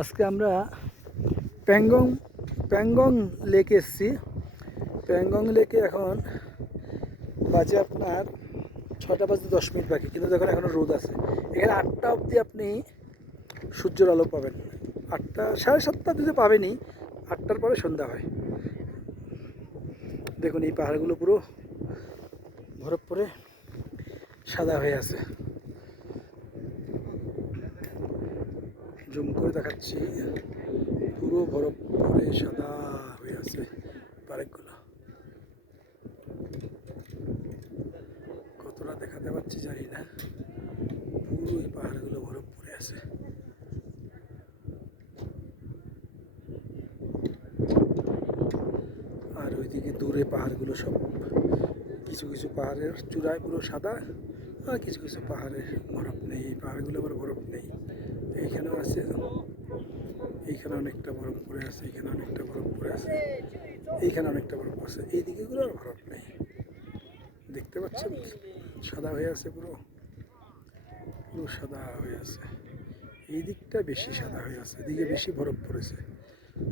আজকে আমরা প্যাংগং প্যাংগং লেকে এসেছি। প্যাংগং লেকে এখন বাজে আপনার 6:10 বাকি, কিন্তু দেখুন এখনও রোদ আছে। এখানে 8টা অবধি আপনি সূর্যের আলো পাবেন। 8টা 7:30 অবধি পাবেনই, 8টার পরে সন্ধ্যা হয়। দেখুন এই পাহাড়গুলো পুরো বরফ পরে সাদা হয়ে আছে। জুম করে দেখাচ্ছি, পুরো বরফ পরে সাদা হয়ে আছে পাহাড়গুলো। কতটা দেখাতে পারছি জানি না, পুরো এই পাহাড়গুলো বরফ পরে আছে। আর ওইদিকে দূরে পাহাড়গুলো সব, কিছু কিছু পাহাড়ের চূড়ায় পুরো সাদা, আর কিছু কিছু পাহাড়ে বরফ নেই। এই পাহাড়গুলো আবার বরফ নেই। এইখানেও আছে, এইখানে অনেকটা বরফ পড়ে আছে, এইখানে অনেকটা বরফ পড়ে আছে, এইখানে অনেকটা বরফ আছে। এই দিকেগুলো আর বরফ নেই। দেখতে পাচ্ছেন সাদা হয়ে আছে, পুরো পুরো সাদা হয়ে আছে। এই দিকটা বেশি সাদা হয়ে আছে, এদিকে বেশি বরফ পড়েছে।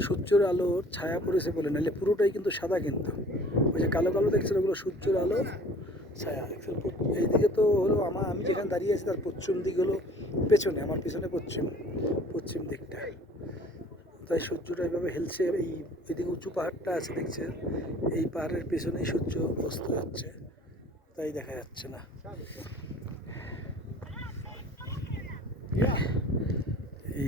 সূর্যের আলোর ছায়া পড়েছে বলে, নাহলে পুরোটাই কিন্তু সাদা। কিন্তু ওই যে কালো কালো দেখছেন, ওগুলো সূর্যের আলো ছায়া। এইদিকে তো হলো আমি যেখানে দাঁড়িয়ে আছি তার পশ্চিম দিক হলো পেছনে, আমার পেছনে পশ্চিম দিকটা। তাই সূর্যটা এইভাবে হেলছে। এদিকে উঁচু পাহাড়টা আছে দেখছেন, এই পাহাড়ের পেছনেই সূর্য অস্ত যাচ্ছে, তাই দেখা যাচ্ছে না।